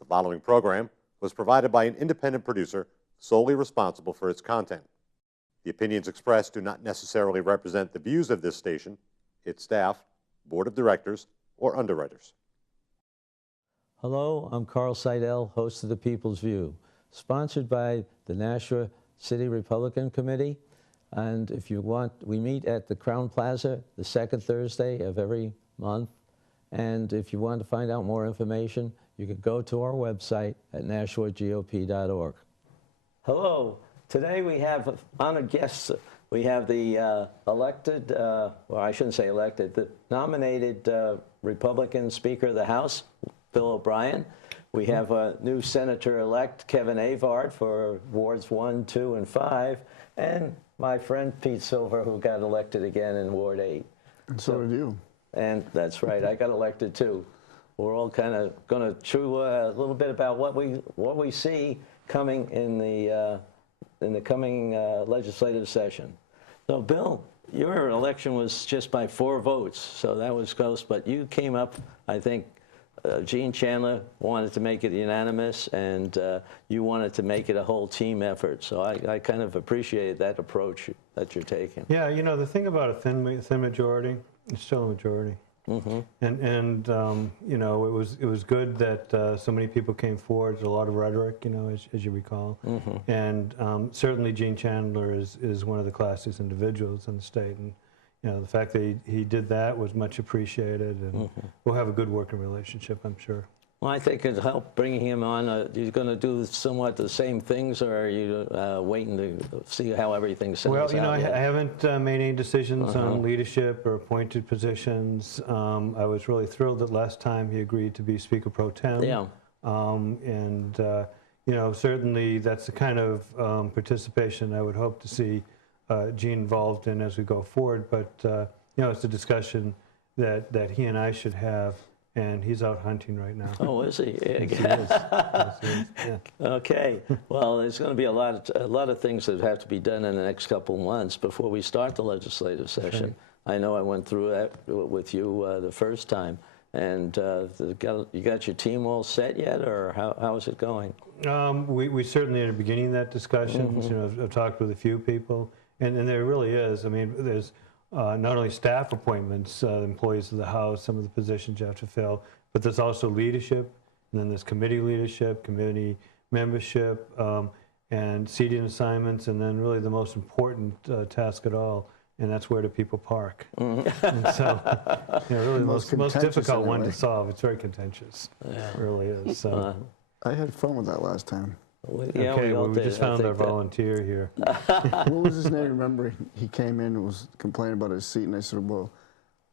The following program was provided by an independent producer solely responsible for its content. The opinions expressed do not necessarily represent the views of this station, its staff, board of directors, or underwriters. Hello, I'm Carl Seidel, host of The People's View, sponsored by the Nashua City Republican Committee. And if you want, we meet at the Crown Plaza the second Thursday of every month. And if you want to find out more information, you can go to our website at nashuagop.org. Hello. Today we have honored guests. We have the elected, well, I shouldn't say elected, the nominated Republican Speaker of the House, Bill O'Brien. We have a new Senator-elect, Kevin Avard, for Wards 1, 2, and 5, and my friend Pete Silva, who got elected again in Ward 8. And so did you. And that's right, I got elected too. We're all kind of going to chew a little bit about what we see coming in the coming legislative session. So, Bill, your election was just by 4 votes, so that was close. But you came up, I think, Gene Chandler wanted to make it unanimous, and you wanted to make it a whole team effort. So I kind of appreciated that approach that you're taking. Yeah, you know, the thing about a thin majority, it's still a majority. Mm-hmm. And you know, it was good that so many people came forward. There's a lot of rhetoric, you know, as you recall. Mm-hmm. And certainly Gene Chandler is one of the classiest individuals in the state. And you know, the fact that he did that was much appreciated, and mm-hmm. we'll have a good working relationship, I'm sure. Well, I think it'll help bringing him on. You're going to do somewhat the same things, or are you waiting to see how everything settles out? Well, you know, I haven't made any decisions on leadership or appointed positions. I was really thrilled that last time he agreed to be Speaker Pro Tem. Yeah. You know, certainly that's the kind of participation I would hope to see Gene involved in as we go forward. But, you know, it's a discussion that he and I should have. And he's out hunting right now. Oh, is he? Yeah. Yes, he is. Yes, he is. Yeah. Okay. Well, there's going to be a lot of things that have to be done in the next couple of months before we start the legislative session. Okay. I know I went through that with you the first time. And you got your team all set yet, or how is it going? We certainly are beginning that discussion. Mm-hmm. You know, I've talked with a few people, and there really is. I mean, there's not only staff appointments, employees of the House, some of the positions you have to fill, but there's also leadership, and then there's committee leadership, committee membership, and seating assignments, and then really the most important task at all, and that's where do people park. Mm-hmm. And so, you know, really the most difficult one to solve. It's very contentious. Yeah. It really is. So. I had fun with that last time. Yeah, okay, we just found our volunteer here. What was his name? Remember, he came in and was complaining about his seat, and I said, well,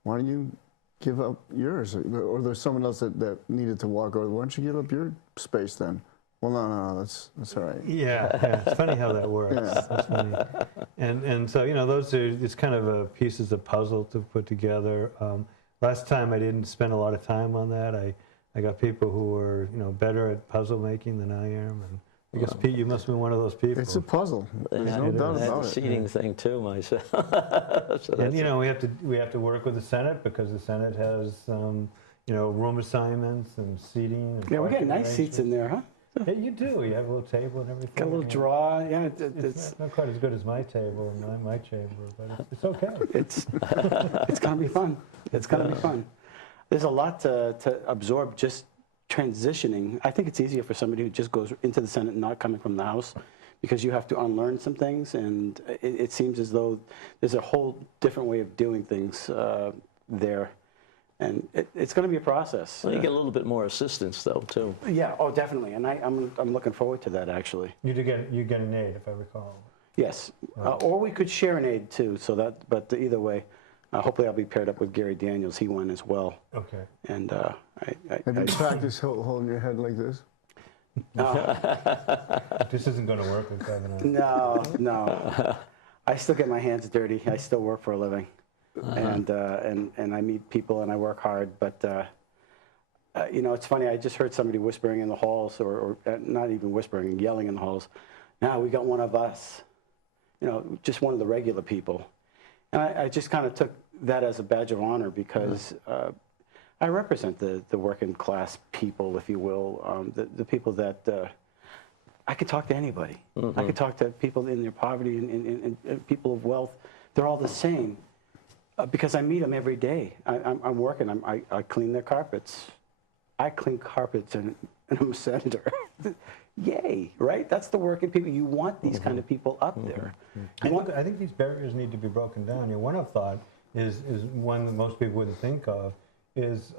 why don't you give up yours? Or there's someone else that needed to walk over. Why don't you give up your space then? Well, no, that's all right. Yeah, it's funny how that works. Yeah. That's funny. And so, you know, it's kind of pieces of puzzle to put together. Last time I didn't spend a lot of time on that. I got people who were, you know, better at puzzle making than I am, and I guess, Pete, you must be one of those people. It's a puzzle. There's no doubt about it. Seating thing too, myself. So and you know, we have to work with the Senate, because the Senate has you know, room assignments and seating. And yeah, we got nice seats in there, huh? Yeah, you do. You have a little table and everything. Got a little draw. Yeah, it's not quite as good as my table and my chamber, but it's okay. It's gonna be fun. It's gonna be fun. There's a lot to absorb just transitioning. I think it's easier for somebody who just goes into the Senate and not coming from the House, because you have to unlearn some things, and it seems as though there's a whole different way of doing things there, and it's going to be a process. Well, you get a little bit more assistance, though, too. Yeah, oh, definitely, and I'm looking forward to that, actually. You get an aide, if I recall. Yes, or we could share an aide too. So that, but either way. Hopefully I'll be paired up with Gary Daniels. He won as well. Okay. And have you practiced holding your head like this? This isn't going to work with Kevin. No. I still get my hands dirty. I still work for a living, and I meet people and I work hard. But you know, it's funny. I just heard somebody whispering in the halls, or not even whispering, yelling in the halls. Now we got one of us. You know, just one of the regular people. And I just kind of took that as a badge of honor, because I represent the working class people, if you will, the people that I could talk to anybody. I could talk to people in their poverty and people of wealth. They're all the same because I meet them every day. I'm working. I clean their carpets. I clean carpets and I'm a senator. Yay, right? That's the working people. You want these kind of people up there. I think these barriers need to be broken down. One I've thought is one that most people wouldn't think of is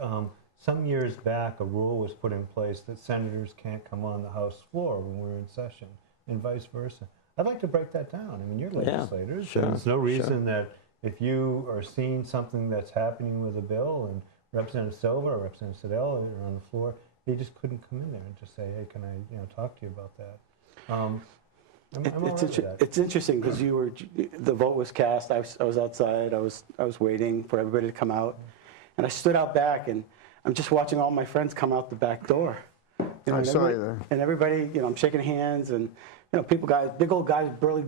some years back a rule was put in place that senators can't come on the House floor when we're in session and vice versa. I'd like to break that down. You're legislators. Sure, There's no reason that if you are seeing something that's happening with a bill and Representative Silva or Representative Siddell are on the floor, you just couldn't come in there and just say, hey, can I talk to you about that? I'm all right with that. It's interesting because the vote was cast. I was outside. I was waiting for everybody to come out, and I stood out back, and I'm just watching all my friends come out the back door. I saw you there. And everybody, I'm shaking hands, and people, guys, big old guys, burly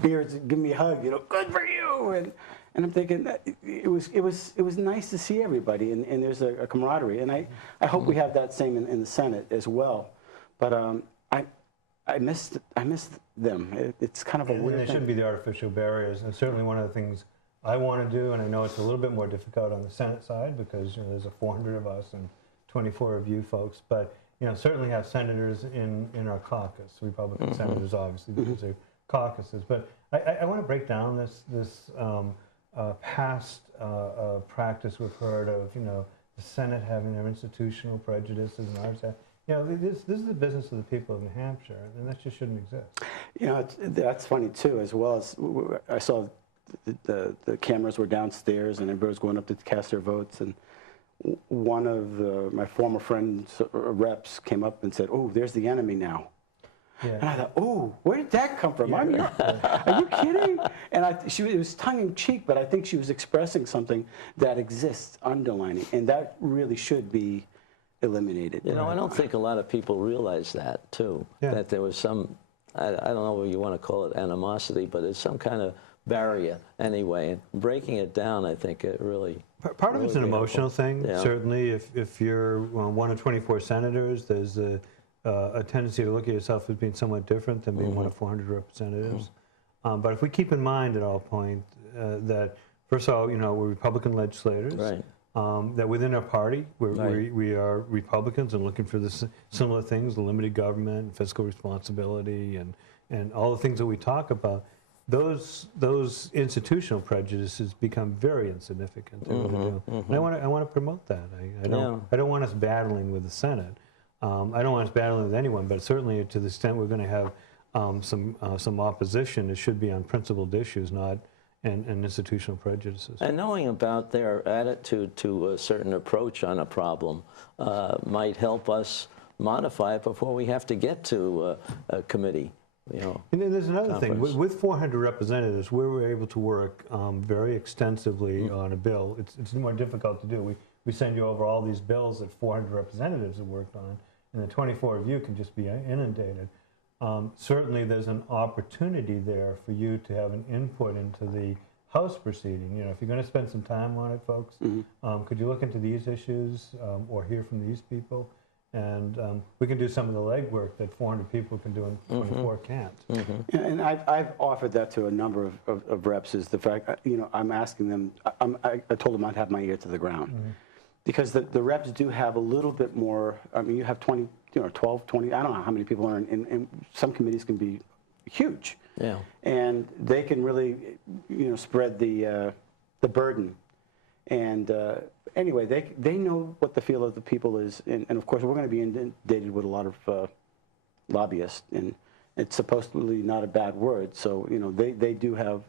beards, give me a hug. Good for you. And I'm thinking that it was nice to see everybody, and there's a camaraderie, and I hope we have that same in the Senate as well. But I missed them. It's kind of a weird thing. And there shouldn't be the artificial barriers. And certainly one of the things I want to do, and I know it's a little bit more difficult on the Senate side because there's 400 of us and 24 of you folks, but certainly have senators in our caucus, Republican senators obviously because they're caucuses. But I want to break down this past practice we've heard of, the Senate having their institutional prejudices and ours have. This is the business of the people of New Hampshire, and that just shouldn't exist. That's funny too. As well as I saw the cameras were downstairs, and everybody was going up to cast their votes, and one of my former friends, reps, came up and said, "Oh, there's the enemy now." Yeah. And I thought, "Oh, where did that come from? Are you kidding?" And it was tongue-in-cheek, but I think she was expressing something that exists underlining, and that really should be eliminated. I don't think a lot of people realize that, too, that there was some, I don't know what you want to call it, animosity, but it's some kind of barrier anyway. And breaking it down, I think it really... Part of it's an emotional thing, Yeah. certainly. If you're one of 24 senators, there's a tendency to look at yourself as being somewhat different than being one of 400 representatives. But if we keep in mind at all point that, first of all, we're Republican legislators, Right. That within our party, we are Republicans and looking for the similar things, the limited government, fiscal responsibility, and all the things that we talk about. Those institutional prejudices become very insignificant. They really do. And I want to promote that. I don't want us battling with the Senate. I don't want us battling with anyone, but certainly to the extent we're going to have some opposition, it should be on principled issues, not and institutional prejudices. And knowing about their attitude to a certain approach on a problem might help us modify it before we have to get to a committee. And then there's another thing. With 400 representatives, we were able to work very extensively on a bill. It's more difficult to do. We send you over all these bills that 400 representatives have worked on, and the 24 of you can just be inundated. Certainly there's an opportunity there for you to have an input into the House proceeding. If you're going to spend some time on it, folks, could you look into these issues or hear from these people? And we can do some of the legwork that 400 people can do and 24 can't. And I've offered that to a number of reps, is the fact, I'm asking them, I told them I'd have my ear to the ground. Because the reps do have a little bit more, you have 20, 12, 20, I don't know how many people are in some committees can be huge. Yeah. And they can really, spread the burden. And anyway, they know what the feel of the people is. And of course, we're going to be inundated with a lot of lobbyists. And it's supposedly not a bad word. So, they do have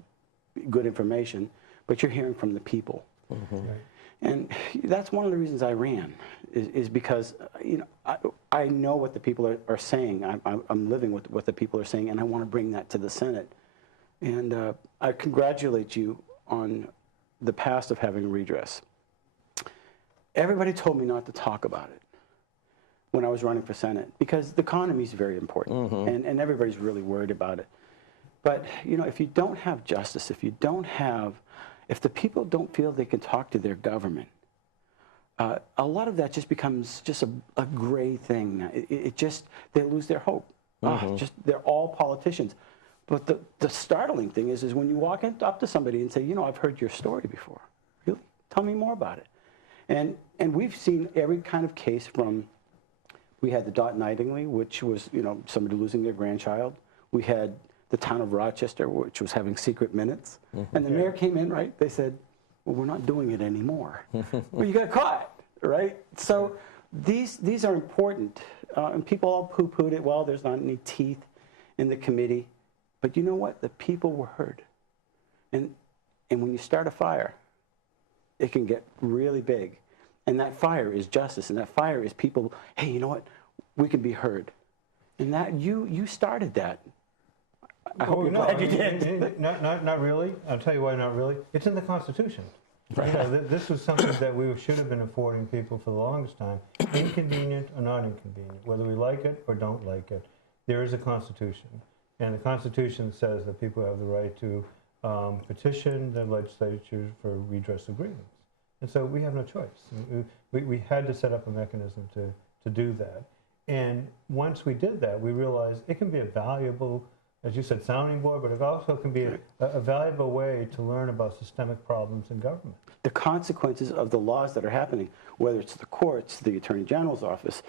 good information, but you're hearing from the people. Right. And that's one of the reasons I ran, is because I know what the people are saying. I'm living with what the people are saying, and I want to bring that to the Senate. And I congratulate you on the past of having redress. Everybody told me not to talk about it when I was running for Senate, because the economy is very important, and everybody's really worried about it. But if you don't have justice, if the people don't feel they can talk to their government, a lot of that just becomes just a gray thing. It just, they lose their hope. They're all politicians. But the startling thing is when you walk up to somebody and say, you know, I've heard your story before. Really? Tell me more about it. And we've seen every kind of case from, we had the Dot Nightingale, which was, you know, somebody losing their grandchild. We had the town of Rochester, which was having secret minutes. And the mayor came in, right? They said, well, we're not doing it anymore. Well, you got caught, right? So these are important. And people all poo-pooed it. Well, there's not any teeth in the committee. But you know what? The people were heard. And when you start a fire, it can get really big. And that fire is justice. And that fire is people, hey, you know what? We can be heard. And that you started that. I hope you're glad you did. Not really. I'll tell you why not really. It's in the Constitution. Right. You know, this was something that we should have been affording people for the longest time. Inconvenient or not inconvenient, whether we like it or don't like it, there is a Constitution. And the Constitution says that people have the right to petition the legislature for redress of grievance. And so we have no choice. We had to set up a mechanism to do that. And once we did that, we realized it can be a valuable, as you said, sounding board, but it also can be a valuable way to learn about systemic problems in government. The consequences of the laws that are happening, whether it's the courts, the Attorney General's office,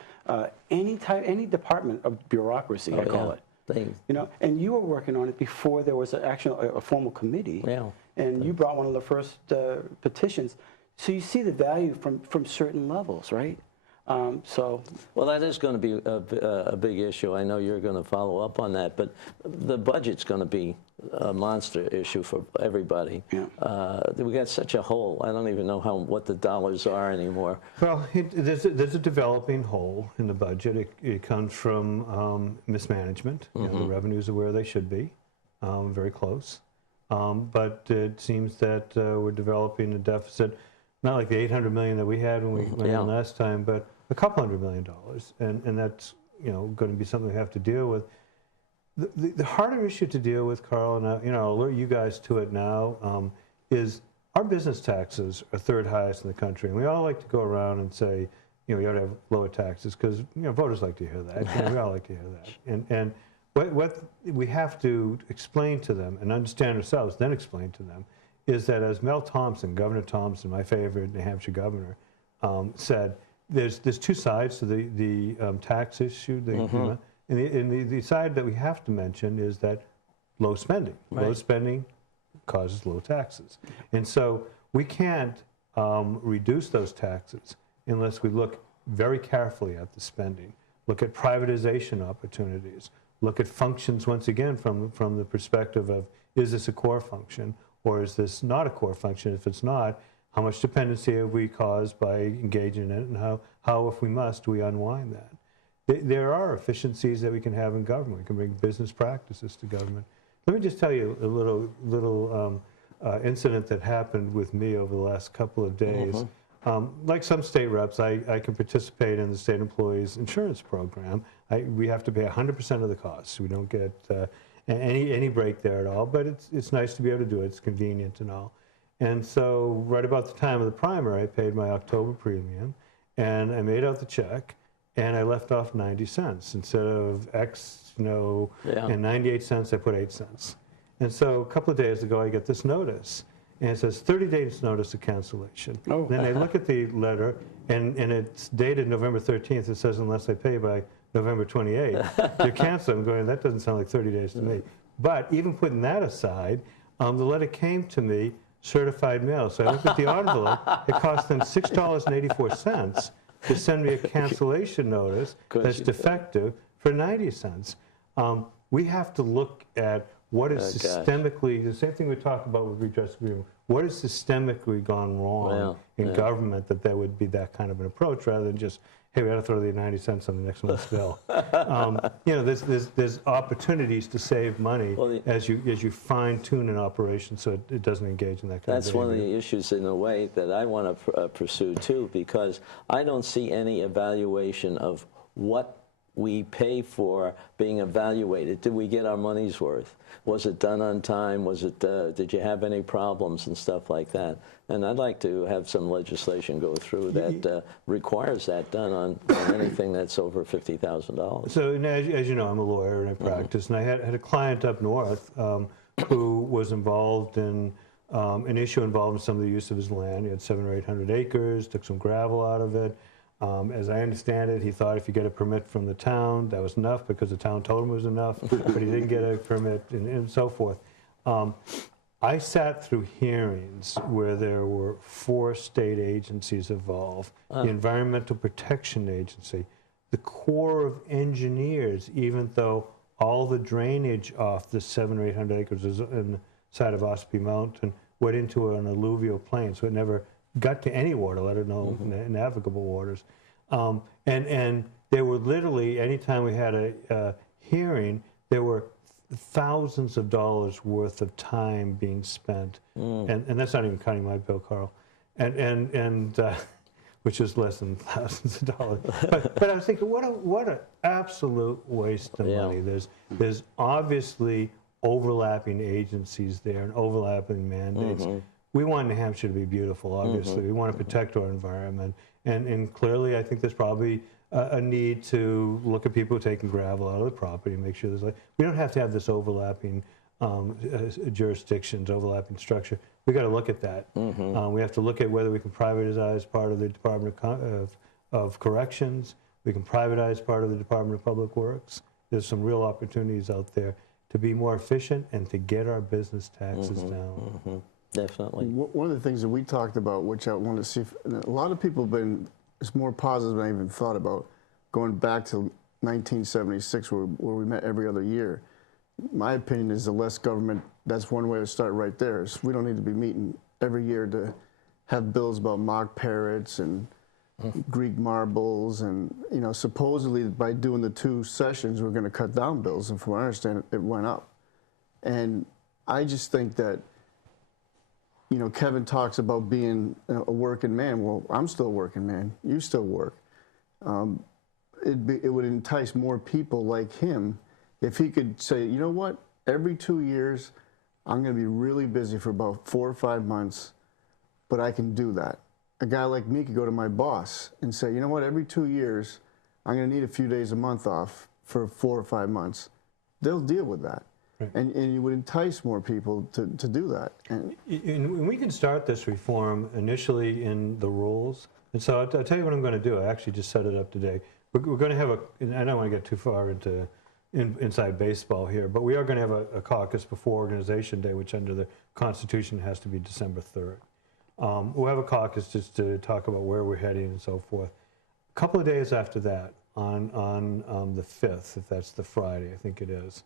any department of bureaucracy, I call it. You know, and you were working on it before there was a formal committee. And you brought one of the first petitions. So you see the value from certain levels, right? Well, that is going to be a big issue. I know you're going to follow up on that, but the budget's going to be a monster issue for everybody. We got such a hole. I don't even know what the dollars are anymore. Well, there's a developing hole in the budget. It comes from mismanagement. You know, the revenues are where they should be, very close. But it seems that we're developing a deficit, not like the $800 million that we had when we went in last time, but a couple $100 million, and that's, you know, going to be something we have to deal with. The harder issue to deal with, Carl, and you know, I'll alert you guys to it now, is our business taxes are third highest in the country, and we all like to go around and say, you know, we ought to have lower taxes because, you know, voters like to hear that. You know, we all like to hear that, and what we have to explain to them and understand ourselves, then explain to them, is that as Mel Thompson, Governor Thompson, my favorite New Hampshire governor, said, there's two sides to the tax issue. And the side that we have to mention is that low spending. Low spending causes low taxes. And so we can't reduce those taxes unless we look very carefully at the spending, look at privatization opportunities, look at functions, once again, from the perspective of, is this a core function or is this not a core function? If it's not, how much dependency have we caused by engaging in it, and how, if we must, do we unwind that? There are efficiencies that we can have in government. We can bring business practices to government. Let me just tell you a little incident that happened with me over the last couple of days. Like some state reps, I can participate in the state employees insurance program. We have to pay 100% of the costs. We don't get any break there at all, but it's nice to be able to do it. It's convenient and all. And so right about the time of the primary, I paid my October premium, and I made out the check, and I left off 90 cents. Instead of X, you know, and 98 cents, I put 8 cents. And so a couple of days ago, I get this notice, and it says 30 days notice of cancellation. Then I look at the letter, and it's dated November 13th. It says, unless I pay by November 28th, you're canceled. I'm going, that doesn't sound like 30 days to me. But even putting that aside, the letter came to me certified mail. So I looked at the envelope. It cost them $6.84 to send me a cancellation notice that's defective for 90 cents. We have to look at what is systemically, the same thing we talk about with redress agreement, what has systemically gone wrong in government that there would be that kind of an approach rather than just, hey, we got to throw the 90 cents on the next month's bill. You know, there's opportunities to save money as you fine-tune an operation so it doesn't engage in that kind of behavior. That's one of the issues, in a way, that I want to pursue, too, because I don't see any evaluation of what we pay for being evaluated. Did we get our money's worth? Was it done on time? Was it, did you have any problems and stuff like that? And I'd like to have some legislation go through that requires that done on anything that's over $50,000. So as you know, I'm a lawyer and I practice, and I had a client up north who was involved in an issue involving some of the use of his land. He had 700 or 800 acres, took some gravel out of it. As I understand it, he thought if you get a permit from the town, that was enough because the town told him it was enough, but he didn't get a permit and so forth. I sat through hearings where there were 4 state agencies involved, the Environmental Protection Agency, the Corps of Engineers, even though all the drainage off the 700 or 800 acres is in the side of Ospey Mountain went into an alluvial plain, so it never got to any water, let alone navigable waters. And there were literally, anytime we had a hearing, there were thousands of dollars worth of time being spent. And that's not even counting my bill, Carl. And which is less than thousands of dollars. But I was thinking, what an absolute waste of money. There's obviously overlapping agencies there and overlapping mandates. We want New Hampshire to be beautiful, obviously. We want to protect our environment. And clearly, I think there's probably a need to look at people taking gravel out of the property and make sure there's we don't have to have this overlapping jurisdictions, overlapping structure. We got to look at that. We have to look at whether we can privatize part of the Department of Corrections. We can privatize part of the Department of Public Works. There's some real opportunities out there to be more efficient and to get our business taxes down. Definitely. One of the things that we talked about, which I want to see, a lot of people have been, it's more positive than I even thought about, going back to 1976 where we met every other year. My opinion is the less government, that's one way to start right there. Is we don't need to be meeting every year to have bills about mock parrots and Greek marbles, and supposedly by doing the 2 sessions we're going to cut down bills, and from what I understand it went up. And I just think that Kevin talks about being a working man. Well, I'm still a working man. You still work. It would entice more people like him if he could say, you know what, every 2 years, I'm going to be really busy for about 4 or 5 months, but I can do that. A guy like me could go to my boss and say, you know what, every 2 years, I'm going to need a few days a month off for 4 or 5 months. They'll deal with that. And you would entice more people to do that. And we can start this reform initially in the rules. And so I'll tell you what I'm going to do. I actually just set it up today. We're going to have and I don't want to get too far into inside baseball here, but we are going to have a caucus before Organization Day, which under the Constitution has to be December 3rd. We'll have a caucus just to talk about where we're heading and so forth. A couple of days after that, on the 5th, if that's the Friday, I think it is,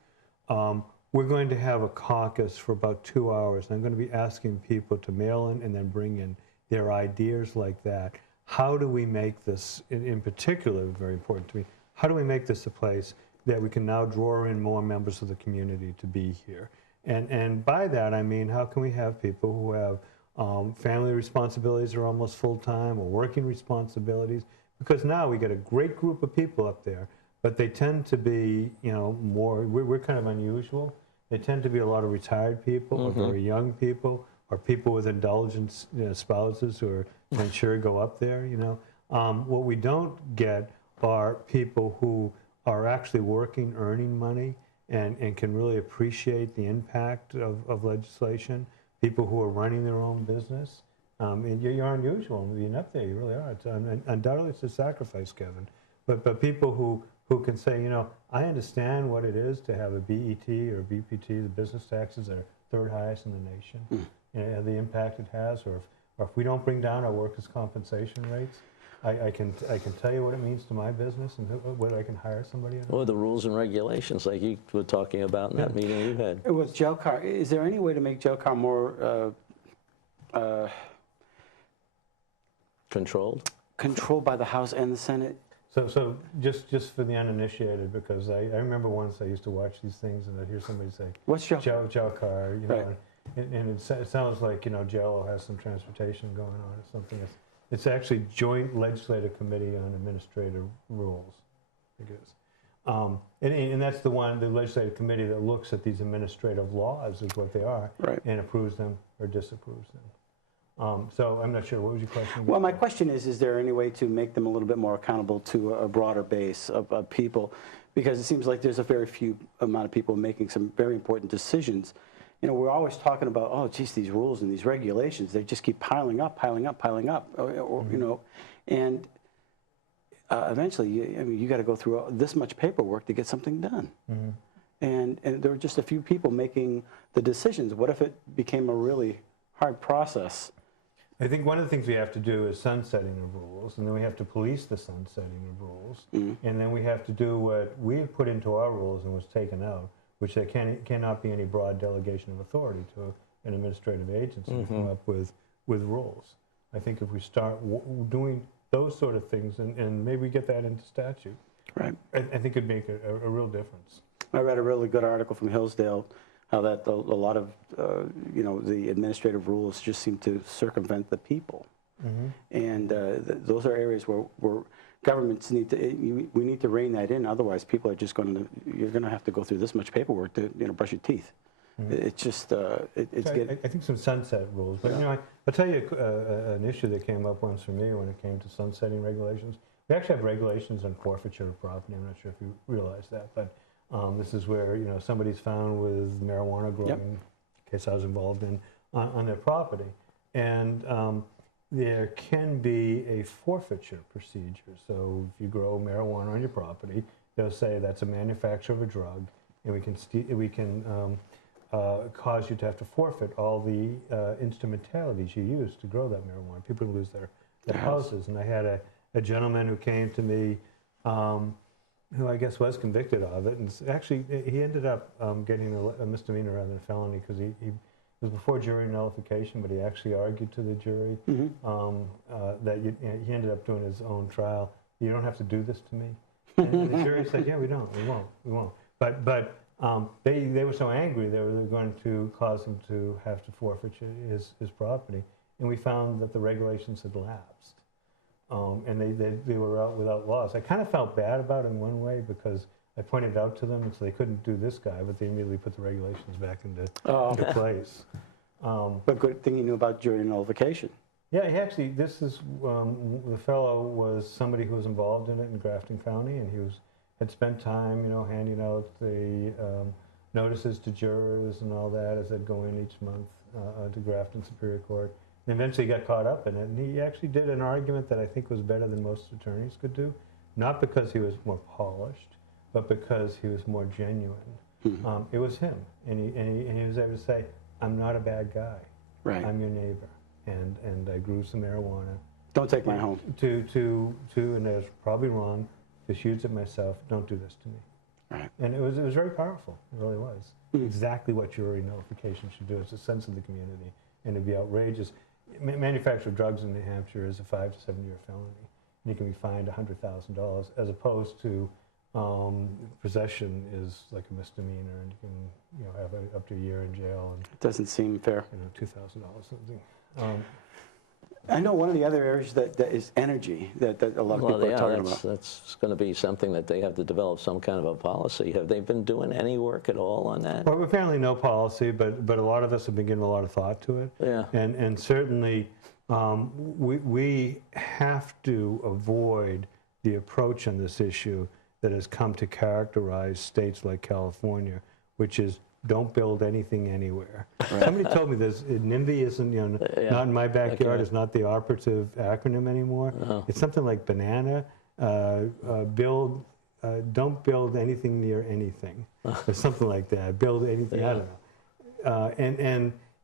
we're going to have a caucus for about 2 hours. And I'm going to be asking people to mail in and then bring in their ideas like that. How do we make this, in particular, very important to me, how do we make this a place that we can now draw in more members of the community to be here? And by that, I mean, how can we have people who have family responsibilities are almost full-time or working responsibilities? Because now we get a great group of people up there, but they tend to be, more, we're kind of unusual. They tend to be a lot of retired people or very young people or people with indulgent spouses who are sure go up there, What we don't get are people who are actually working, earning money, and can really appreciate the impact of legislation, people who are running their own business. And you're unusual in being up there, you really are. It's undoubtedly it's a sacrifice, Kevin. But people who can say, I understand what it is to have a BET or BPT, the business taxes that are 3rd highest in the nation, the impact it has, or if we don't bring down our workers' compensation rates, I can tell you what it means to my business and whether I can hire somebody. Or the rules and regulations like you were talking about in that meeting you had. With jail car, is there any way to make jail car more controlled by the House and the Senate? So just for the uninitiated, because I remember once I used to watch these things and I'd hear somebody say, "What's jail car?" Right. And it sounds like JLO has some transportation going on or something. It's actually Joint Legislative Committee on Administrative Rules, I think it is. And that's the legislative committee that looks at these administrative laws is what they are, Right. and approves them or disapproves them. So I'm not sure, what was your question? Well, my question is there any way to make them a little bit more accountable to a broader base of people? Because it seems like there's a very few amount of people making some very important decisions. You know, we're always talking about, oh, geez, these rules and these regulations, they just keep piling up, you know, and eventually, you got to go through this much paperwork to get something done. And there were just a few people making the decisions. What if it became a really hard process? I think one of the things we have to do is sunsetting of rules, and then we have to police the sunsetting of rules, and then we have to do what we had put into our rules and was taken out, which there cannot be any broad delegation of authority to an administrative agency to come up with rules. I think if we start doing those sort of things, and maybe we get that into statute, Right. I think it'd make a real difference. I read a really good article from Hillsdale, how that a lot of, you know, the administrative rules just seem to circumvent the people. And those are areas where governments need to, we need to rein that in. Otherwise, people are just going to, you're going to have to go through this much paperwork to, you know, brush your teeth. It's just, it's getting. I think some sunset rules, but you know, I'll tell you an issue that came up once for me when it came to sunsetting regulations. We actually have regulations on forfeiture of property. I'm not sure if you realize that, but this is where, you know, somebody's found with marijuana growing, case I was involved in, on their property, and there can be a forfeiture procedure. So if you grow marijuana on your property, they'll say that's a manufacture of a drug, and we can cause you to have to forfeit all the instrumentalities you used to grow that marijuana. People lose their houses. And I had a gentleman who came to me who I guess was convicted of it. And actually, he ended up getting a misdemeanor rather than a felony because he was before jury nullification, but he actually argued to the jury that he ended up doing his own trial. You don't have to do this to me. And the jury said, yeah, we won't. But they were so angry they were going to cause him to have to forfeit his property, and we found that the regulations had lapsed, and they were out without loss. I kind of felt bad about it in one way because I pointed it out to them, and so they couldn't do this guy, but they immediately put the regulations back into place. But good thing you knew about jury nullification. Yeah, he actually, this is, the fellow was somebody who was involved in it in Grafton County, and he had spent time, you know, handing out the notices to jurors and all that as they'd go in each month to Grafton Superior Court. And eventually he got caught up in it, and he actually did an argument that I think was better than most attorneys could do, not because he was more polished, but because he was more genuine. It was him, and he was able to say, I'm not a bad guy. Right. I'm your neighbor, and I grew some marijuana. Don't take mine home. And I was probably wrong. Just use it myself. Don't do this to me. Right. And it was very powerful. It really was. Exactly what jury nullification should do. It's a sense of the community, and it'd be outrageous. Manufacture of drugs in New Hampshire is a 5 to 7 year felony, and you can be fined $100,000, as opposed to possession is like a misdemeanor, and you can have up to a year in jail and It doesn't seem fair. $2,000 something. I know one of the other areas that is energy that a lot of people are talking about. That's going to be something that they have to develop some kind of a policy. Have they been doing any work at all on that? Well, apparently no policy, but a lot of us have been giving a lot of thought to it. Yeah. And certainly we have to avoid the approach on this issue that has come to characterize states like California, which is don't build anything anywhere. Right. Somebody told me this, NIMBY isn't, not in my backyard is not the operative acronym anymore. No. It's something like banana, don't build anything near anything, or something like that. Build anything, I don't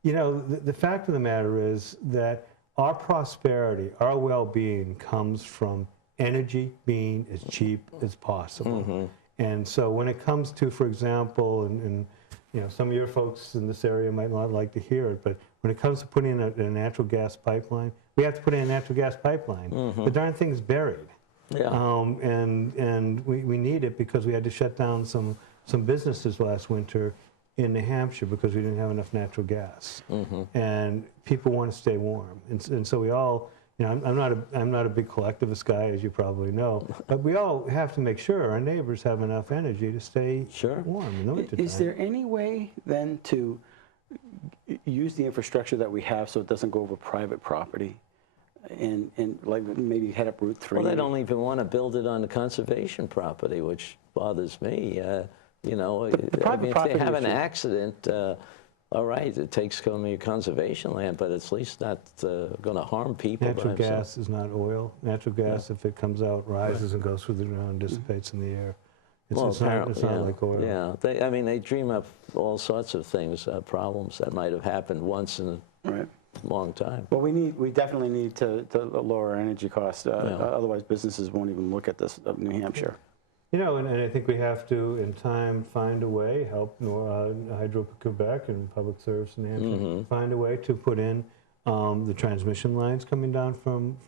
know. The fact of the matter is that our prosperity, our well-being comes from energy being as cheap as possible. And so when it comes to, for example, and some of your folks in this area might not like to hear it, but when it comes to putting in a natural gas pipeline, we have to put in a natural gas pipeline. The darn thing's buried. Yeah. And we need it because we had to shut down some businesses last winter in New Hampshire because we didn't have enough natural gas. And people want to stay warm. And so we all, you know, I'm not a big collectivist guy, as you probably know, but we all have to make sure our neighbors have enough energy to stay warm in the wintertime. Is there any way then to use the infrastructure that we have so it doesn't go over private property and like maybe head up Route 3? Well, they don't even want to build it on the conservation property, which bothers me. You know, I mean, if they have an accident, all right, it takes some of your conservation land, but it's at least not going to harm people. Natural gas is not oil. Natural gas, if it comes out, rises and goes through the ground, dissipates in the air. It's not like oil. Yeah, I mean, they dream up all sorts of things, problems that might have happened once in a long time. Well, we definitely need to lower our energy costs. Otherwise, businesses won't even look at this up in New Hampshire. You know, and I think we have to, in time, find a way, help Hydro-Quebec and Public Service in Hampshire, find a way to put in the transmission lines coming down from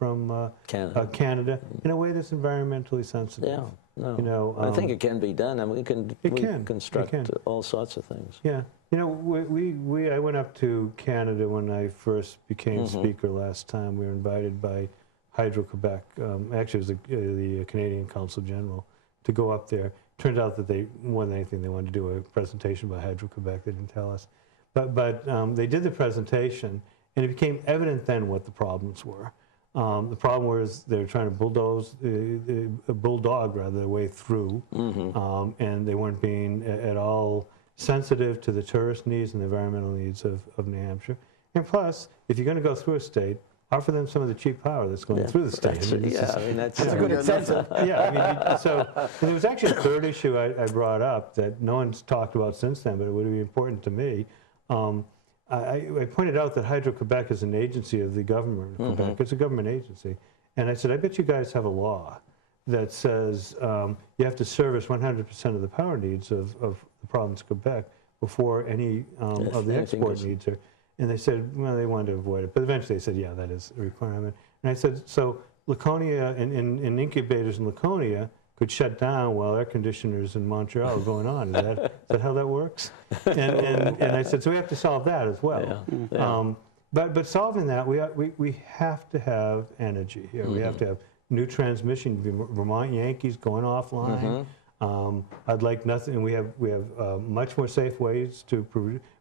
Canada in a way that's environmentally sensitive. Yeah, no. You know, I think it can be done. I mean, we can construct all sorts of things. Yeah. You know, I went up to Canada when I first became speaker last time. We were invited by Hydro-Quebec. Actually, it was the Canadian Council General, to go up there. Turned out that they, more than anything, they wanted to do a presentation by Hydro-Quebec. They didn't tell us. But they did the presentation, and it became evident then what the problems were. The problem was they were trying to bulldog their way through, and they weren't being at all sensitive to the tourist needs and the environmental needs of New Hampshire. And plus, if you're going to go through a state, offer them some of the cheap power that's going through the state. I mean, that's a good incentive. Yeah, I mean, so there was actually a third issue I brought up that no one's talked about since then, but it would be important to me. I pointed out that Hydro-Quebec is an agency of the government of Quebec. It's a government agency. And I said, I bet you guys have a law that says you have to service 100% of the power needs of the province of Quebec before any of the export needs are. And they said, well, they wanted to avoid it. But eventually they said, yeah, that is a requirement. And I said, so Laconia and incubators in Laconia could shut down while air conditioners in Montreal are going on. Is that how that works? And I said, so we have to solve that as well. But solving that, we have to have energy here. We have to have new transmission. Vermont Yankees going offline. I'd like nothing. We have much more safe ways to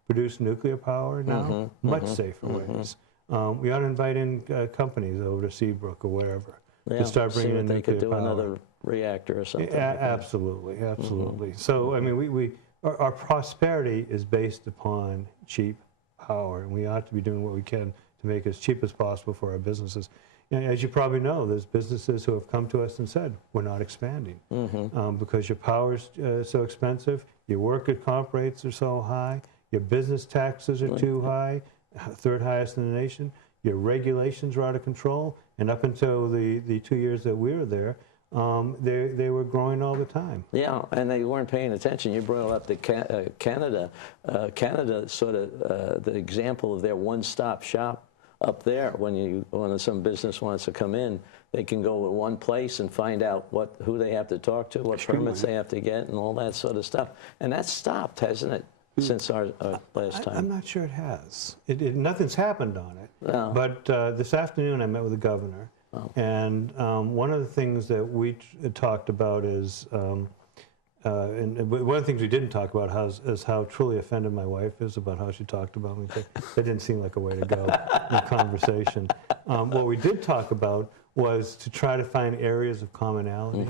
produce nuclear power now, much safer ways. We ought to invite in companies over to Seabrook or wherever to start bringing in nuclear power. They could do another reactor or something. Absolutely, absolutely. So I mean, our prosperity is based upon cheap power, and we ought to be doing what we can to make it as cheap as possible for our businesses. As you probably know, there's businesses who have come to us and said, we're not expanding because your power is so expensive, your worker comp rates are so high, your business taxes are too high, third highest in the nation, your regulations are out of control, and up until the 2 years that we were there, they were growing all the time. Yeah, and they weren't paying attention. You brought up the Canada. Canada sort of the example of their one-stop shop up there. When some business wants to come in, they can go to one place and find out who they have to talk to, what permits they have to get, and all that sort of stuff. And that's stopped, hasn't it, since our last time? I'm not sure it has. Nothing's happened on it. No. But this afternoon I met with the governor, and one of the things that we talked about is, and one of the things we didn't talk about is how truly offended my wife is about how she talked about me. That didn't seem like a way to go in conversation. What we did talk about was to try to find areas of commonality.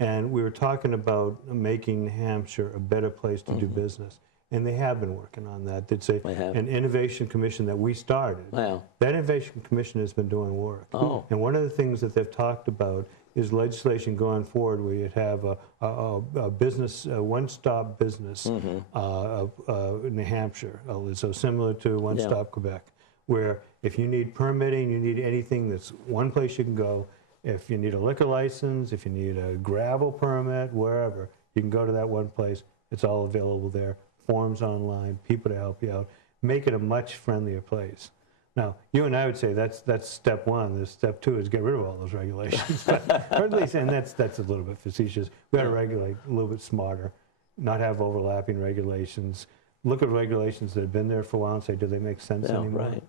And we were talking about making Hampshire a better place to do business. And they have been working on that. It's an innovation commission that we started. Wow. That innovation commission has been doing work. And one of the things that they've talked about is legislation going forward where you'd have a business, a one-stop business in New Hampshire. So similar to one-stop Quebec, where if you need permitting, you need anything, that's one place you can go. If you need a liquor license, if you need a gravel permit, wherever, you can go to that one place. It's all available there. Forms online, people to help you out, make it a much friendlier place. Now, you and I would say that's step one. Step two is get rid of all those regulations, or at least, and that's a little bit facetious. We got to regulate a little bit smarter, not have overlapping regulations. Look at regulations that have been there for a while and say, do they make sense anymore? Right.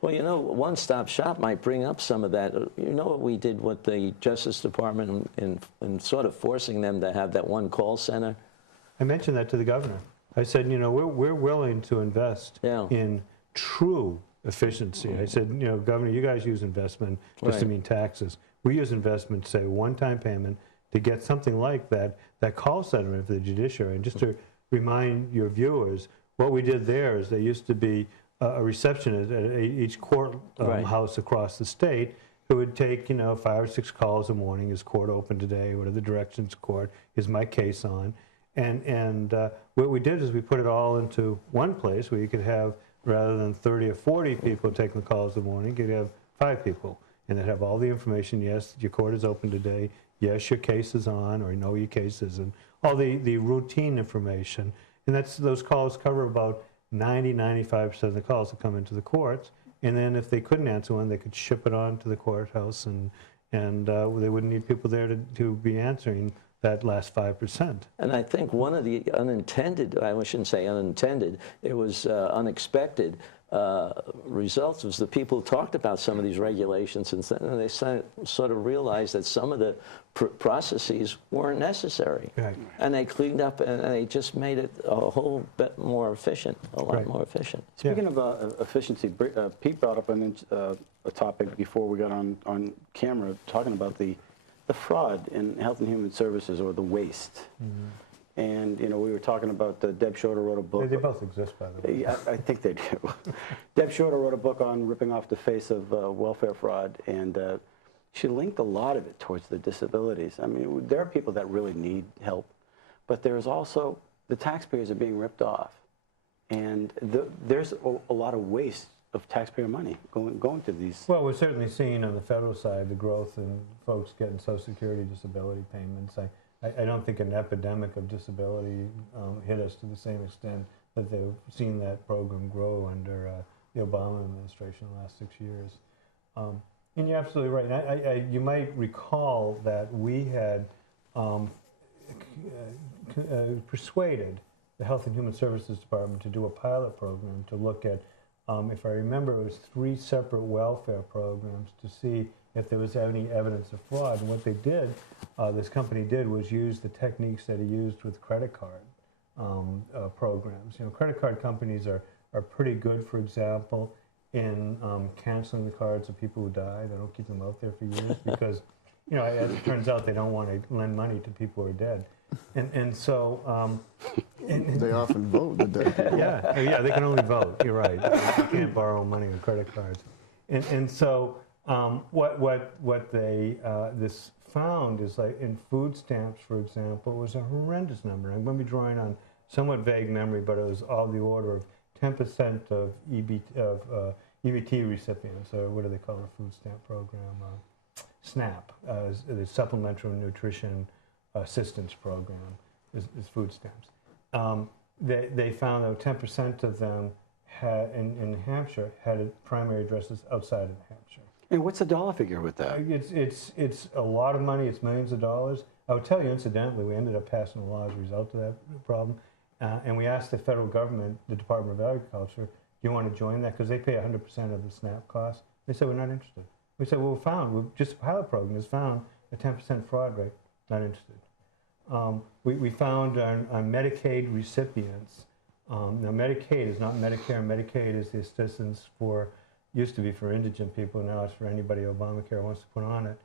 Well, you know, one-stop shop might bring up some of that. You know what we did with the Justice Department in sort of forcing them to have that one call center? I mentioned that to the governor. I said, you know, we're willing to invest in true efficiency. I said, you know, Governor, you guys use investment just to mean taxes. We use investment to say one-time payment to get something like that call center for the judiciary. And just to remind your viewers, what we did there is there used to be a receptionist at each court house across the state who would take, you know, 5 or 6 calls a morning. Is court open today? What are the directions of court? Is my case on? And what we did is we put it all into one place where you could have, rather than 30 or 40 people taking the calls in the morning, you could have 5 people. And they'd have all the information. Yes, your court is open today. Yes, your case is on, or no, your case isn't. All the routine information. And those calls cover about 95% of the calls that come into the courts. And then if they couldn't answer one, they could ship it on to the courthouse, and they wouldn't need people there to be answering that last 5%. And I think one of the unintended, I shouldn't say unintended, it was unexpected results was the people who talked about some of these regulations, and they sort of realized that some of the processes weren't necessary. Right. And they cleaned up, and they just made it a whole bit more efficient, a lot more efficient. Speaking of efficiency, Pete brought up a topic before we got on camera, talking about the fraud in Health and Human Services, or the waste. And, you know, we were talking about Deb Shorter wrote a book. They both exist, by the way. I think they do. Deb Shorter wrote a book on ripping off the face of welfare fraud, and she linked a lot of it towards the disabilities. I mean, there are people that really need help, but there's also the taxpayers are being ripped off. And there's a lot of waste of taxpayer money going to these. Well, we're certainly seeing on the federal side the growth in folks getting Social Security disability payments. I don't think an epidemic of disability hit us to the same extent that they've seen that program grow under the Obama administration the last 6 years. And you're absolutely right. You might recall that we had persuaded the Health and Human Services Department to do a pilot program to look at, if I remember, it was 3 separate welfare programs to see if there was any evidence of fraud. And what they did, this company did, was use the techniques that he used with credit card programs. You know, credit card companies are pretty good, for example, in canceling the cards of people who die. They don't keep them out there for years because, you know, as it turns out, they don't want to lend money to people who are dead. And so... they often vote the day. Yeah, they can only vote. You're right. You can't borrow money on credit cards. And so what they this found is, like in food stamps, for example, was a horrendous number. I'm going to be drawing on somewhat vague memory, but it was all the order of 10% of EBT recipients, or what do they call a food stamp program? SNAP, the Supplemental Nutrition Assistance Program, is food stamps. They found that 10% of them in Hampshire had primary addresses outside of Hampshire. And what's the dollar figure with that? It's a lot of money. It's millions of dollars. I would tell you, incidentally, we ended up passing a law as a result of that problem. And we asked the federal government, the Department of Agriculture, do you want to join that? Because they pay 100% of the SNAP costs. They said, we're not interested. We said, well, just a pilot program has found a 10% fraud rate. Not interested. We found on Medicaid recipients, now Medicaid is not Medicare. Medicaid is the assistance used to be for indigent people, now it's for anybody Obamacare wants to put on it,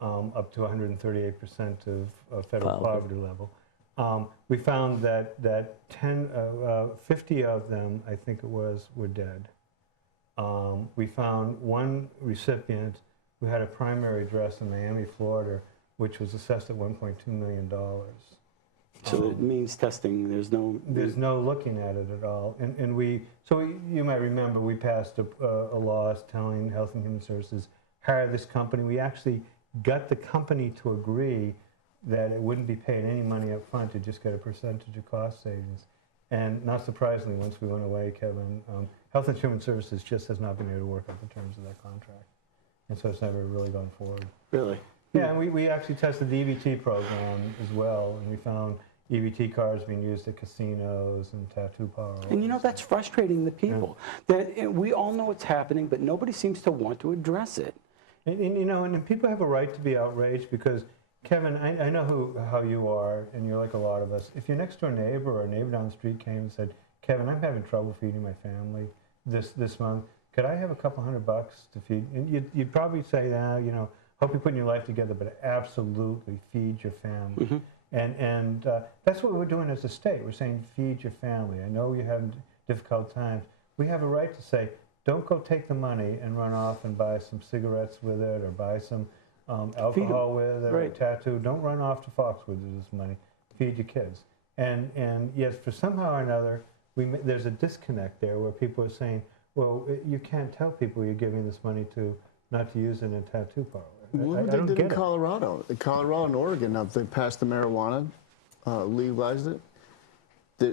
up to 138% of federal poverty level. We found that 50 of them, I think it was, were dead. We found one recipient who had a primary address in Miami, Florida, which was assessed at $1.2 million. So it means testing. There's no looking at it at all. You might remember we passed a law telling Health and Human Services, hire this company. We actually got the company to agree that it wouldn't be paid any money up front to just get a percentage of cost savings. And not surprisingly, once we went away, Kevin, Health and Human Services just has not been able to work out the terms of that contract. And so it's never really gone forward. Really? Yeah, and we actually tested the EBT program as well, and we found, EBT cards being used at casinos and tattoo parlors. And you know, that's frustrating the people. That we all know what's happening, but nobody seems to want to address it. And you know, and people have a right to be outraged because, Kevin, I know how you are, and you're like a lot of us. If your next door neighbor or a neighbor down the street came and said, Kevin, I'm having trouble feeding my family this month, could I have a couple $100 to feed? And you'd probably say, you know, hope you're putting your life together, but absolutely feed your family. And that's what we're doing as a state. We're saying feed your family. I know you're having difficult times. We have a right to say, don't go take the money and run off and buy some cigarettes with it or buy some alcohol with it or a tattoo. Don't run off to Foxwoods with this money. Feed your kids. And yes, for somehow or another, there's a disconnect there where people are saying, well, you can't tell people you're giving this money to not to use it in a tattoo parlor. Well, I don't they did get in Colorado. In Colorado and Oregon, now they passed the marijuana, legalized it.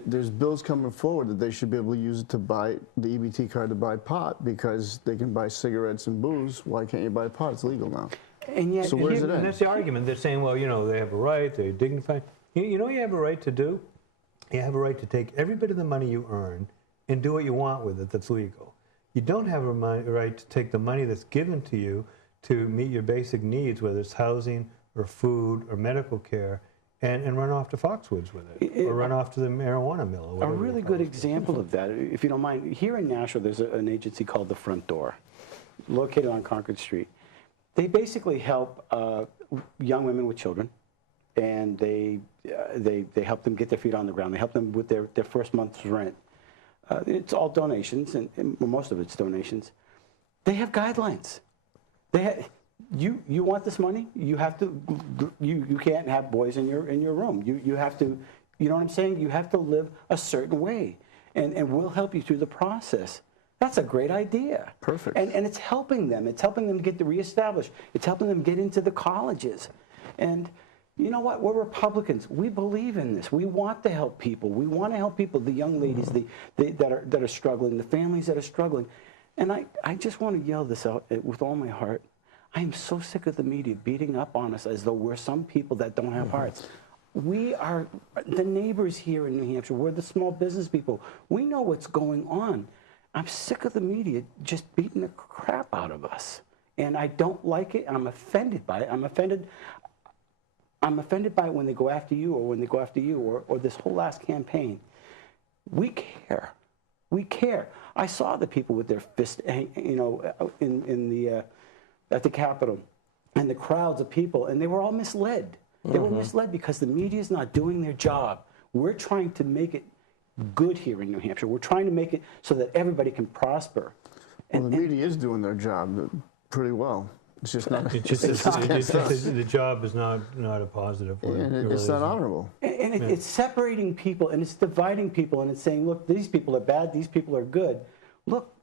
There's bills coming forward that they should be able to use it to buy the EBT card to buy pot because they can buy cigarettes and booze. Why can't you buy pot? It's legal now. And yet, So where's it And at? that's the argument. They're saying, well, you know, they have a right, they're dignified. You know what you have a right to do? You have a right to take every bit of the money you earn and do what you want with it that's legal. You don't have a right to take the money that's given to you to meet your basic needs, whether it's housing or food or medical care, and run off to Foxwoods with it, or run off to the marijuana mill. Or a whatever really good example of that, if you don't mind, here in Nashua, there's an agency called The Front Door, located on Concord Street. They basically help young women with children, and they help them get their feet on the ground. They help them with their first month's rent. It's all donations, and most of it's donations. They have guidelines. You want this money? You have to. You can't have boys in your room. You have to. You know what I'm saying? You have to live a certain way, and we'll help you through the process. That's a great idea. Perfect. And it's helping them. It's helping them get reestablished. It's helping them get into the colleges. And you know what? We're Republicans. We believe in this. We want to help people. We want to help people, the young ladies that are struggling, the families that are struggling. And I just want to yell this out with all my heart. I am so sick of the media beating up on us as though we're some people that don't have hearts. We are the neighbors here in New Hampshire. We're the small business people. We know what's going on. I'm sick of the media just beating the crap out of us. And I don't like it. I'm offended by it. I'm offended by it when they go after you, or when they go after you, or this whole last campaign. We care. We care. I saw the people with their fist, you know, at the Capitol, and the crowds of people, and they were all misled. They were misled because the media is not doing their job. We're trying to make it good here in New Hampshire. We're trying to make it so that everybody can prosper. Well, the media is doing their job pretty well. It's just not. The job is not a positive word. And it's not honorable. And it's separating people, and it's dividing people, and it's saying, look, these people are bad, these people are good. Look,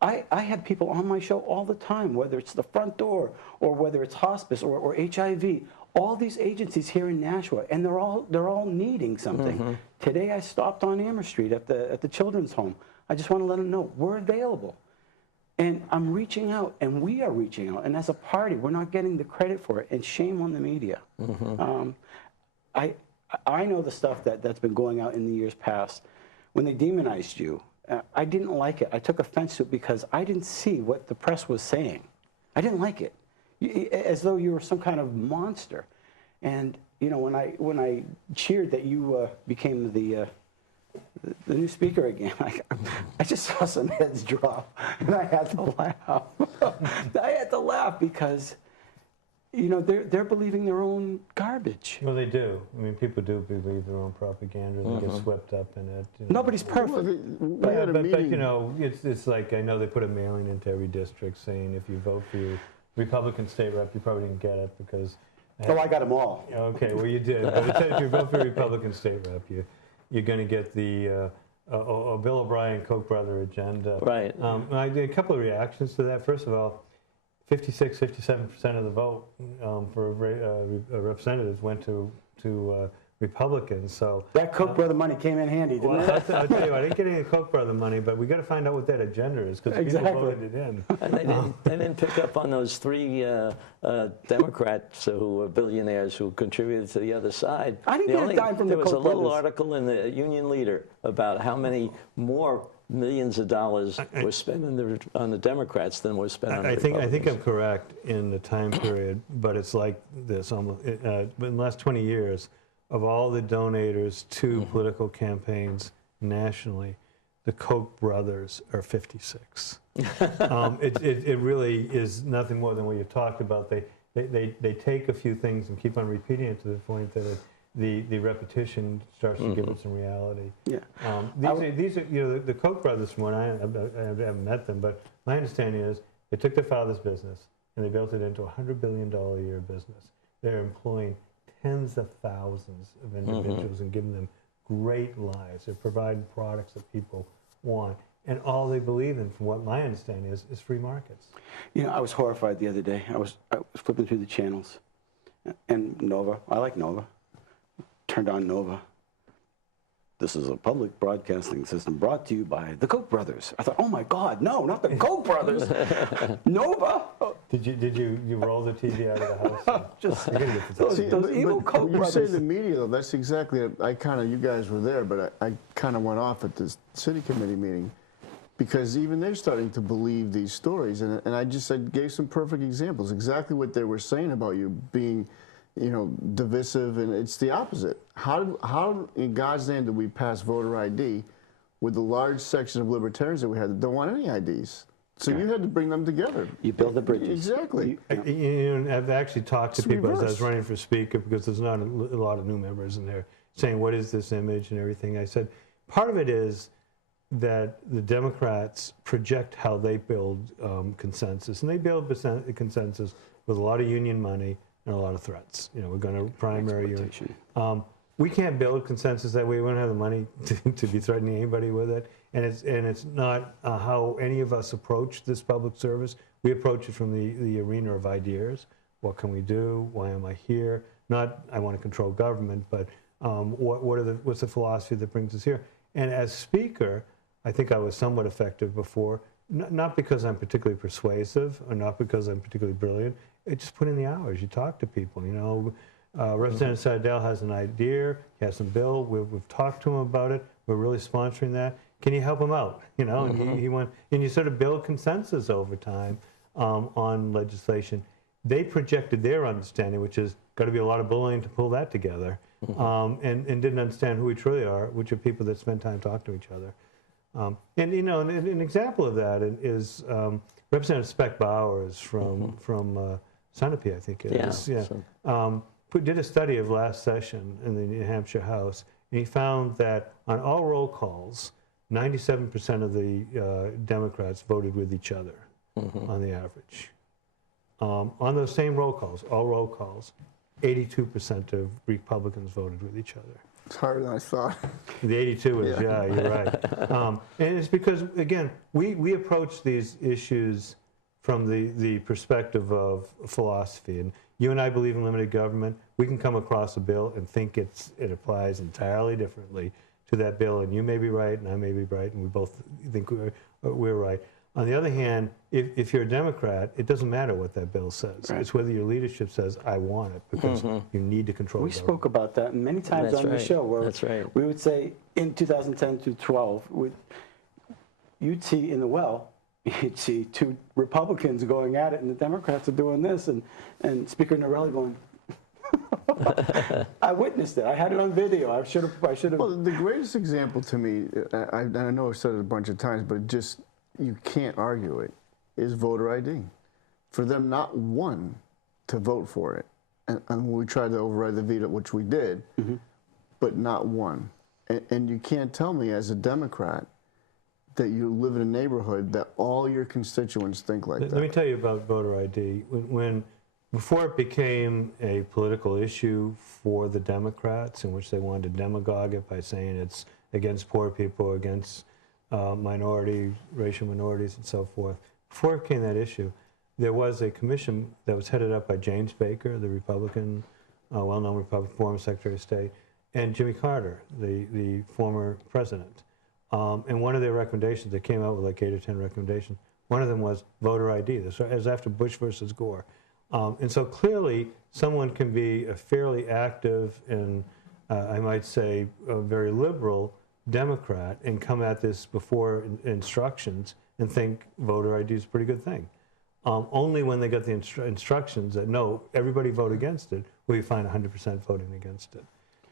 I have people on my show all the time, whether it's The Front Door, or whether it's hospice, or HIV, all these agencies here in Nashua, and they're all needing something. Today I stopped on Amherst Street at the children's home. I just want to let them know we're available. And I'm reaching out, and we are reaching out. And as a party, we're not getting the credit for it, and shame on the media. I know the stuff that's been going out in the years past. When they demonized you, I didn't like it. I took offense to it because I didn't see what the press was saying. I didn't like it, as though you were some kind of monster. And you know, when I cheered that you became the new speaker again, I just saw some heads drop, and I had to laugh. I had to laugh because, you know, they're believing their own garbage. Well, they do. I mean, people do believe their own propaganda. They get swept up in it. You know. Nobody's perfect. But you know, it's like, I know they put a mailing into every district saying if you vote for your Republican state rep, you probably didn't get it because. I got them all. Okay, well you did. But it said if you vote for a Republican state rep, you're going to get the Bill O'Brien Koch brother agenda. Right. I did a couple of reactions to that. First of all, 57% of the vote for representatives went to Republicans. So That Koch brother money came in handy, didn't well, it? I'll tell you, I didn't get any Koch brother money, but we got to find out what that agenda is because Exactly. people voted it in. And they didn't pick up on those three Democrats who were billionaires who contributed to the other side. I didn't get a dime from the There was a Koch little brothers. article in the Union Leader about how many more millions of dollars were spent on the Democrats than were spent on the I think Republicans. I'm correct in the time period, but it's like this. Almost, in the last 20 years, of all the donators to political campaigns nationally, the Koch brothers are 56. It really is nothing more than what you talked about. They take a few things and keep on repeating it to the point that the repetition starts to give it some reality. Yeah. These are the Koch brothers. From what I haven't met them, but my understanding is they took their father's business and they built it into a $100 billion a year business. They're employing tens of thousands of individuals and giving them great lives. They're providing products that people want. And all they believe in, from what my understanding is free markets. You know, I was horrified the other day. I was flipping through the channels, and Nova, I like Nova, turned on Nova. This is a public broadcasting system brought to you by the Koch brothers. I thought, oh my God, no, not the Koch brothers. Nova. Did you roll the TV out of the house? Just You're gonna get the See, those evil but Koch you say brothers. the media, though, that's exactly, you guys were there, but I kind of went off at this city committee meeting because even they're starting to believe these stories. And I gave some perfect examples, exactly what they were saying about you being, divisive, and it's the opposite. How in God's name did we pass voter ID with the large section of libertarians that we had that don't want any IDs? So you had to bring them together. You build the bridges. Exactly. I've actually talked to It's people as I was reversed. running for speaker because there's not a lot of new members in there saying, what is this image and everything. I said, part of it is that the Democrats project how they build consensus. And they build consensus with a lot of union money and a lot of threats. We're going to primary you. We can't build consensus that way. We don't have the money to be threatening anybody with it. And it's not how any of us approach this public service. We approach it from the arena of ideas. What can we do? Why am I here? Not I want to control government, but what's the philosophy that brings us here? And as speaker, I think I was somewhat effective before, not because I'm particularly persuasive or not because I'm particularly brilliant. It just put in the hours. You talk to people, Representative Seidel has an idea, he has some bill, we've talked to him about it, we're really sponsoring that. Can you help him out? And he went, and you sort of build consensus over time on legislation. They projected their understanding, which is got to be a lot of bullying to pull that together, and didn't understand who we truly are, which are people that spend time talking to each other. An example of that is Representative Speck Bowers from Sunapee, I think it is. Yeah. Did a study of last session in the New Hampshire House, and he found that on all roll calls, 97% of the Democrats voted with each other on the average. On those same roll calls, all roll calls, 82% of Republicans voted with each other. It's harder than I thought. The 82 is, yeah, you're right. And it's because, again, we approach these issues from the perspective of philosophy. And you and I believe in limited government. We can come across a bill and think it applies entirely differently to that bill. And you may be right, and I may be right, and we both think we're right. On the other hand, if you're a Democrat, it doesn't matter what that bill says. Right. It's whether your leadership says, I want it, because you need to control We government. spoke about that many times That's on the right. show where That's right. we would say in 2010 to 12, you'd see in the well, you'd see two Republicans going at it and the Democrats are doing this and Speaker Norelli going, I witnessed it. I had it on video. I should have. Well, the greatest example to me, I know I've said it a bunch of times, but just you can't argue it, is voter ID. For them not one to vote for it, and we tried to override the veto, which we did, but not one. And you can't tell me as a Democrat that you live in a neighborhood that all your constituents think like that. Let me tell you about voter ID. Before it became a political issue for the Democrats, in which they wanted to demagogue it by saying it's against poor people, against minorities, racial minorities, and so forth. Before it became that issue, there was a commission that was headed up by James Baker, the Republican, well-known Republican former Secretary of State, and Jimmy Carter, the former president. And one of their recommendations, they came out with like 8 or 10 recommendations. One of them was voter ID. This was after Bush versus Gore. And so clearly, someone can be a fairly active and I might say a very liberal Democrat and come at this before instructions and think voter ID is a pretty good thing. Only when they get the instructions that no, everybody vote against it, will you find 100% voting against it.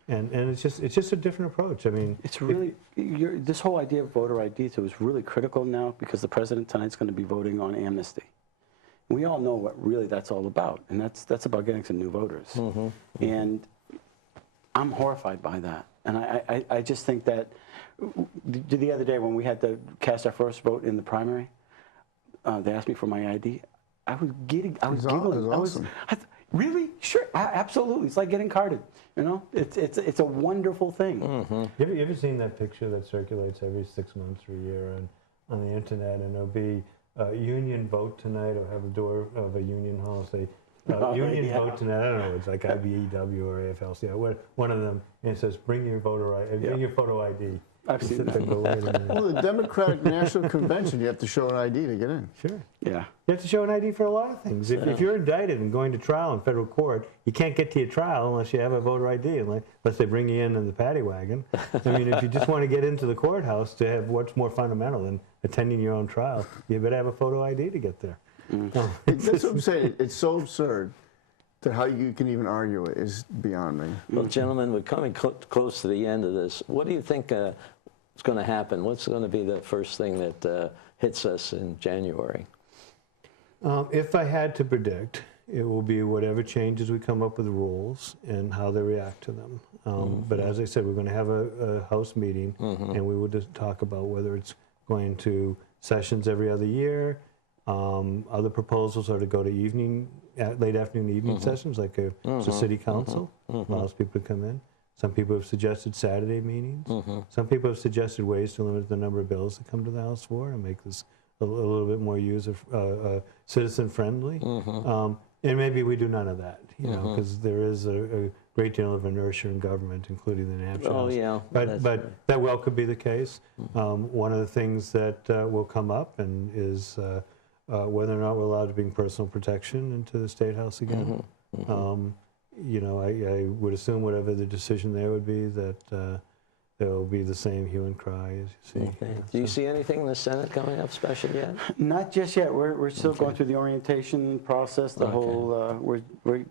And it's just a different approach. I mean, It's really, this whole idea of voter ID too is really critical now because the president tonight's going to be voting on amnesty. We all know what really that's all about, and that's about getting some new voters. And I'm horrified by that. And I just think that the other day when we had to cast our first vote in the primary, they asked me for my ID. I was giggling. Awesome. Really? Sure, absolutely. It's like getting carded. You know, it's a wonderful thing. You ever seen that picture that circulates every 6 months or a year on the internet, and there'll be union vote tonight, or have a door of a union hall say union vote tonight. I don't know. It's like IBEW or AFL-CIO, one of them, and it says bring your voter ID, bring your photo ID. I've seen that. Well, the Democratic National Convention, you have to show an ID to get in. Sure. Yeah. You have to show an ID for a lot of things. If you're indicted and going to trial in federal court, you can't get to your trial unless you have a voter ID, unless they bring you in the paddy wagon. I mean, if you just want to get into the courthouse to have what's more fundamental than attending your own trial, you better have a photo ID to get there. That's what I'm saying. It's so absurd that how you can even argue it is beyond me. Well, gentlemen, we're coming close to the end of this. What do you think is going to happen? What's going to be the first thing that hits us in January? If I had to predict, it will be whatever changes we come up with the rules and how they react to them. But as I said, we're going to have a House meeting, and we will just talk about whether it's going to sessions every other year. Other proposals are to go to late afternoon evening sessions, like a city council, allows people to come in. Some people have suggested Saturday meetings. Some people have suggested ways to limit the number of bills that come to the House floor and make this a little bit more citizen friendly. And maybe we do none of that, you know, because there is a great deal of inertia in government, including the Hampshire House. Yeah. But that well could be the case. One of the things that will come up and is whether or not we're allowed to bring personal protection into the State House again. You know, I would assume whatever the decision there would be, that there will be the same hue and cry as you see. Okay. Do you see anything in the Senate coming up special yet? Not just yet. We're still going through the orientation process. The whole we're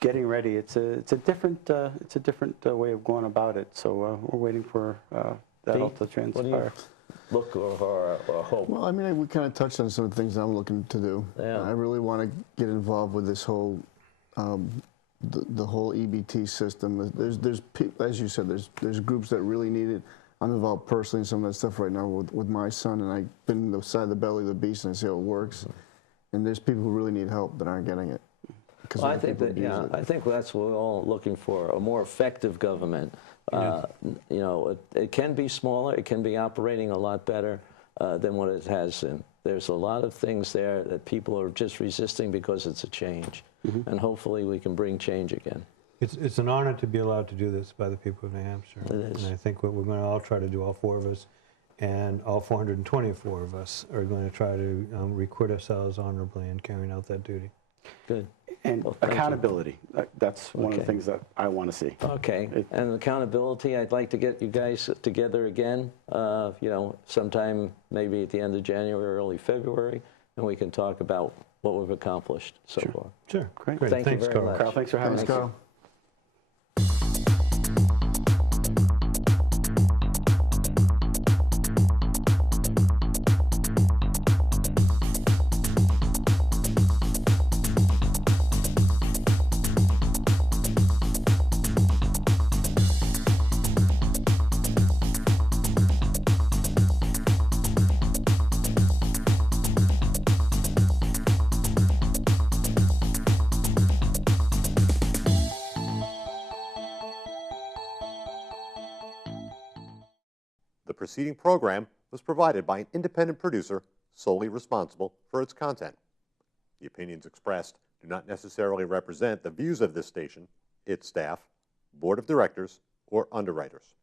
getting ready. It's a different way of going about it. So we're waiting for that all to transpire. What do you look or hope? Well, I mean, we kind of touched on some of the things I'm looking to do. Yeah. I really want to get involved with this whole, the whole EBT system. There's as you said, there's groups that really need it. I'm involved personally in some of that stuff right now with my son, and I've been on the side of the belly of the beast, and I see how it works. And there's people who really need help that aren't getting it. Well, I think that, I think that's what we're all looking for, a more effective government. You know, it can be smaller, it can be operating a lot better than what it has been. There's a lot of things there that people are just resisting because it's a change. And hopefully we can bring change again. It's an honor to be allowed to do this by the people of New Hampshire. It is. And I think what we're going to all try to do, all four of us, and all 424 of us are going to try to record ourselves honorably in carrying out that duty. Good. And Well, thank you. accountability. That's one of the things that I want to see. Okay, and accountability, I'd like to get you guys together again, you know, sometime maybe at the end of January, early February, and we can talk about what we've accomplished so far. Sure. Great. Thank you Thanks, very Carl. much. Carl, thanks for having Thanks, us. Carl. The preceding program was provided by an independent producer solely responsible for its content. The opinions expressed do not necessarily represent the views of this station, its staff, board of directors, or underwriters.